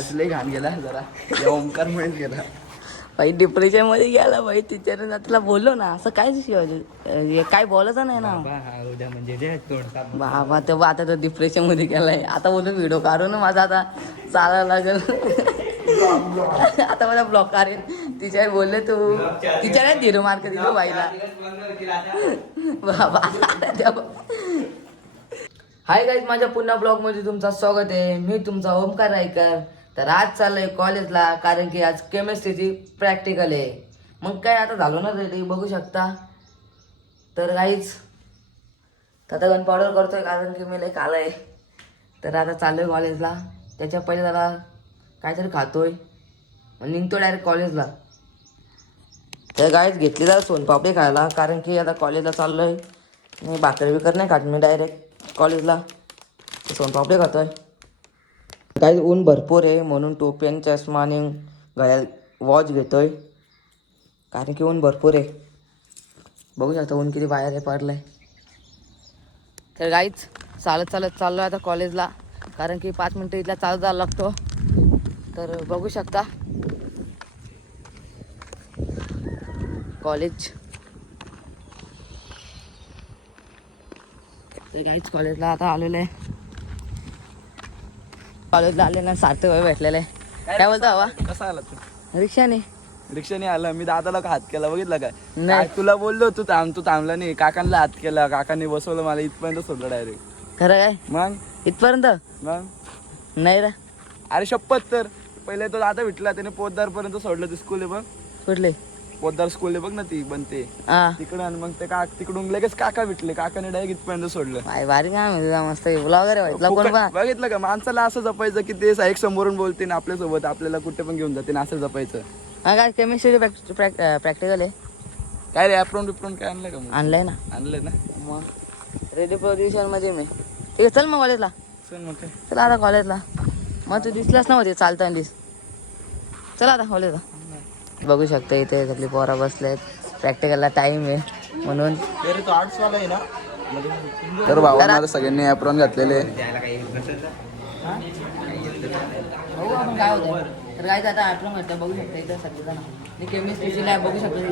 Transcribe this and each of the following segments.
असले घाण गेला जरा ओमकार मुळेच गेला भाई डिप्रेशन मध्ये गेला भाई. टीचरने तुला बोललो ना असं काय काय बोलायचं नाही ना उद्या म्हणजे बाबा. तेव्हा आता तो डिप्रेशन मध्ये गेलाय. आता बोलतो व्हिडिओ काढू ना माझा आता चालायला लागेल. आता मला ब्लॉक करेन. टीचर बोलले तू टीचर आहे 0 मार्क दिलो बाईला. बाबा. हाय गाईज, माझ्या पुन्हा ब्लॉग मध्ये तुमचं स्वागत आहे. मी तुमचा ओमकार रायकर. तर आज चाललंय कॉलेजला, कारण की आज केमिस्ट्रीची प्रॅक्टिकल आहे. मग काय आता झालो ना रेडी, बघू शकता. तर गाईज आता गन पावडर करतोय, कारण की मी लय काला आहे. तर आता चाललोय कॉलेजला. त्याच्या पहिले जरा काहीतरी खातोय, निघतो डायरेक्ट कॉलेजला. तर गाईज घेतली जरा सोनपापडी खायला, कारण की आता कॉलेजला चाललोय. मी भाकर बिकर नाही खात, मी डायरेक्ट कॉलेजला सोनपापडी खातोय. काही ऊन भरपूर आहे, म्हणून टोपी आणि चष्मा आणि गळ्यात वॉच घेतोय, कारण की ऊन भरपूर आहे. बघू शकता ऊन किती बाहेर आहे पडलंय. तर गाईच चालत चाललो आता कॉलेजला, कारण की 5 मिनटं इथला चालत जायला लागतो. तर बघू शकता कॉलेज. तर गाईच कॉलेजला आता आलेलं आहे. कॉलेजला आले ना, सार्थक भाई भेटलेलं आहे. काय बोलतो हवा? कसा आला तू? रिक्षाने आला. मी दादाला हात केला, बघितला काय? नाही. तुला बोललो तू थांबला नाही. काकांना हात केला, काकांनी बसवलं मला इथपर्यंत सोडलं डायरेक्ट. खरं काय? मग इथपर्यंत मग नाही रे. अरे शपथ. तर पहिले तो दादा भेटला, त्याने पोतदार पर्यंत सोडलं. ते स्कूल आहे बघ, कुठले? पोतदार स्कूल आहे बघ ना, ती बनते हा तिकडं. आणि मग ते तिकडून लगेच काका भेटले, काकाने डायरेक्ट इथपर्यंत सोडलं. भाई भारी काम आहे तुझा, मस्त ब्लॉगर आहे भाई. कोण बा बघितलं का? माणसाला असं जपायचं की ते एक समोरून बोलते ना आपल्यासोबत, आपल्याला कुठे पण घेऊन जाते ना, असं जपायचं. हा काय केमिस्ट्री प्रॅक्टिकल आहे. काय रे ऍप्रॉन बिप्रॉन काय आणलं का? मग आणलंय ना. आणलंय ना. मग रेडी पोझिशन मध्ये मी. ठीक आहे, चल मग कॉलेजला. चल मग काय. चला आता कॉलेजला. मग तू दिसलास ना मध्ये चालताना दिस. चला आता कॉलेजला. बघू शकता इथे आपली पोरा बसलेत. प्रॅक्टिकलला टाइम आहे म्हणून. तो आर्ट्सवाला आहे ना. तर भावांना सगळ्यांनी ऍप्रॉन घातलेले. बघू आपण काय होतं. तर काय आता ॲप्रॉन घातलं, बघू शकता इथं सगळेजण. मी केमिस्ट्रीची लॅब बघू शकतो इथे.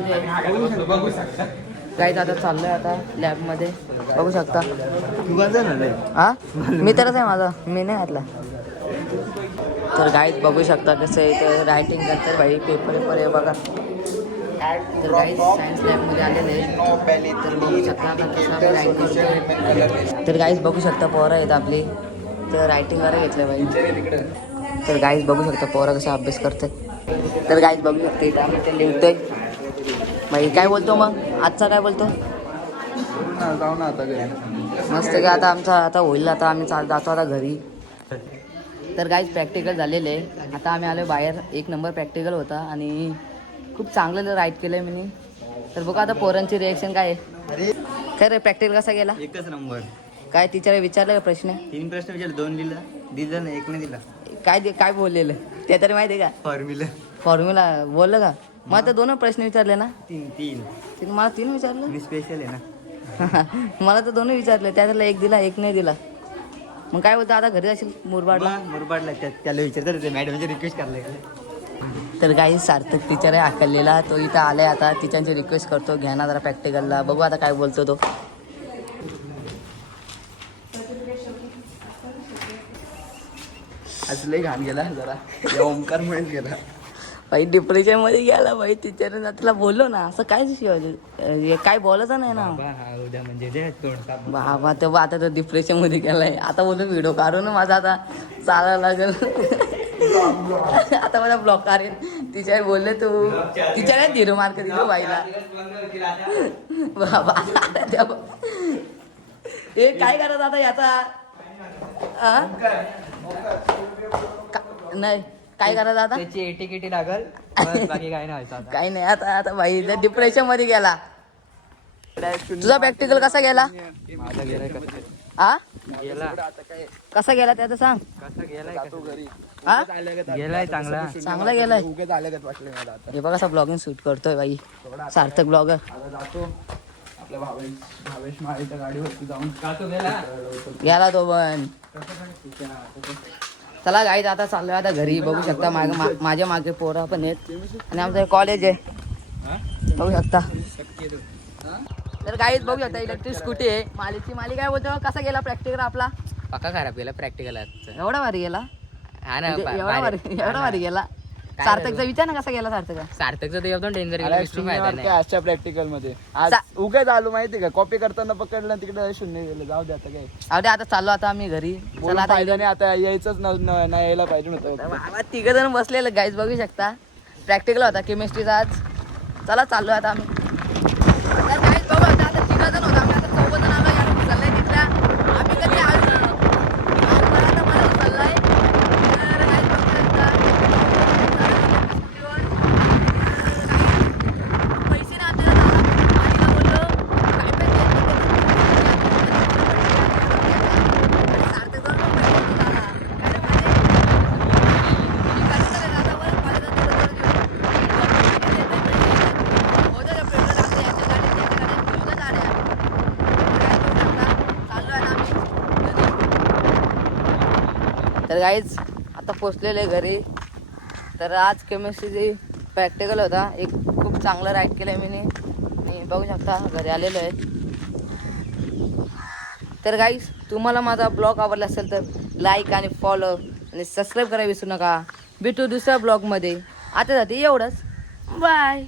काय आता चाललंय आता लॅबमध्ये, बघू शकता. हा मी तरच आहे माझा, मी नाही घातला. तर गाईज बघू शकता कसं इथे रायटिंग करतात भाई. पेपर आहे बघा. तर गाईज सायन्स लॅबमध्ये आलेले. तर बघू शकता आता कसं आम्ही राईट करतोय. तर गाईज बघू शकता पोरं आहेत आपली. तर रायटिंग करायला घेतलं भाई. तर गाईज बघू शकता पोरं कसा अभ्यास करतात. तर गाईज बघू शकता इथं आम्ही ते लिहितोय भाई. काय बोलतो मग आजचा, काय बोलतो? जाऊ ना आता घरी. मस्त का आता आमचा आता होईल. आता आम्ही जातो आता घरी. तर गाईज प्रॅक्टिकल झालेलं आहे. आता आम्ही आलो बाहेर. 1 नंबर प्रॅक्टिकल होता आणि खूप चांगलं राईट केलं आहे मी. तर बघा आता पोरांची रिॲक्शन काय आहे. काय रे प्रॅक्टिकल कसा गेला? 1च नंबर. काय टीचर विचारलं का प्रश्न? 3 प्रश्न विचारले, 2 दिलं ना, 1 नाही दिला. काय बोललेलं ते तरी माहिती आहे का? फॉर्म्युला बोललं का? मग आता 2 प्रश्न विचारले ना. 3 मला 3 विचारलं. मी स्पेशल आहे ना. मला तर 2 विचारले, त्यातला 1 दिला, 1 नाही दिला. मग काय बोलतो आता घरी जाशील मुरबाडला? मुरबाडला त्याला विचारतात ते मॅडमची रिक्वेस्ट करायला. तर काही सार्थक टीचर आहे आखलेला, तो इथं आलाय. आता टीचरची रिक्वेस्ट करतो, घ्या ना जरा प्रॅक्टिकलला. बघू आता काय बोलतो तो. असले घाण गेला जरा ओमकार मुळेच गेला भाई. डिप्रेशन मध्ये गेला भाई. टीचरने तुला बोललो ना असं काय बोलायचं नाही ना उद्या म्हणजे बाबा. तेव्हा आता तो डिप्रेशन मध्ये गेलाय. आता बोलतो व्हिडिओ काढू ना माझा आता चालायला लागेल. आता मला ब्लॉक करेन. टीचर बोलले तू टीचर आहे 0 मार्क दिलो बाईला. बाबा हे काय करत आता याचा नाही काय करायचं आता? त्याची एटीकेटी लागल, बाकी काय नाही. काही नाही. आता भाई डिप्रेशन मध्ये गेला. तुझा प्रॅक्टिकल कसा गेला? माझा गेलाय. हा गेला कसा गेला त्याचं सांग. कसा गेलाय? हा गेलाय चांगला. चांगला गेलाय. उगाच आल्यागत वाटले मला आता. हे बघा असा ब्लॉगिंग शूट करतोय भाई सार्थक ब्लॉगर. आता जातो आपल्या भावेश माळीच्या गाडीवरती जाऊन गेला. गेला तो पण. चला गाईज आता चाललोय आता घरी. बघू शकता माझ्या मागे पोरं पण आहेत आणि आमचं कॉलेज आहे बघू शकता. तर गाईज बघू शकता इलेक्ट्रिक स्कूटी आहे माली काय बोलतो कसा गेला प्रॅक्टिकल आपला? पक्का खराब गेला प्रॅक्टिकल एवढा भारी गेला हा ना म्हणजे एवढा भारी गेला. सार्थकचा विचार ना कसा गेला सार्थकचा? सार्थकचं ते एकदम डेंजर गेला फायदा नाही. आजच्या प्रॅक्टिकल मध्ये आज उगाच आलो माहिती का, कॉपी करताना पकडलं तिकडे 0 गेलं. जाऊ दे आता काय, अरे आता चाललो आता आम्ही घरी. चला आता फायदा नाही, आता यायचंच नाही यायला पाहिजे होतं. तिघ जण बसलेले गाईज बघू शकता. प्रॅक्टिकल होता केमिस्ट्रीचा आज. चला चाललो आता आम्ही. तर गाईज बघू आता तिघ जण होता आम्ही, आता 4 जण आलो. यार उचललाय तिथल्या आम्ही कधी आलो मला उचललाय. तर guys बघू शकता. पैसे नाही आपल्याला आणि बोललो काय पण सार्थक जाऊन पैसे झाला तर गाईज आता पोचलेले घरी. तर आज केमिस्ट्रीची प्रॅक्टिकल होता. एक खूप चांगलं राईड केलं आहे मी आणि बघू शकता घरी आलेलो आहे. तर गाईज तुम्हाला माझा ब्लॉग आवडला असेल तर लाईक आणि फॉलो आणि सबस्क्राईब करायला विसरू नका. भेटू दुसऱ्या ब्लॉगमध्ये. आता जाते एवढंच. बाय.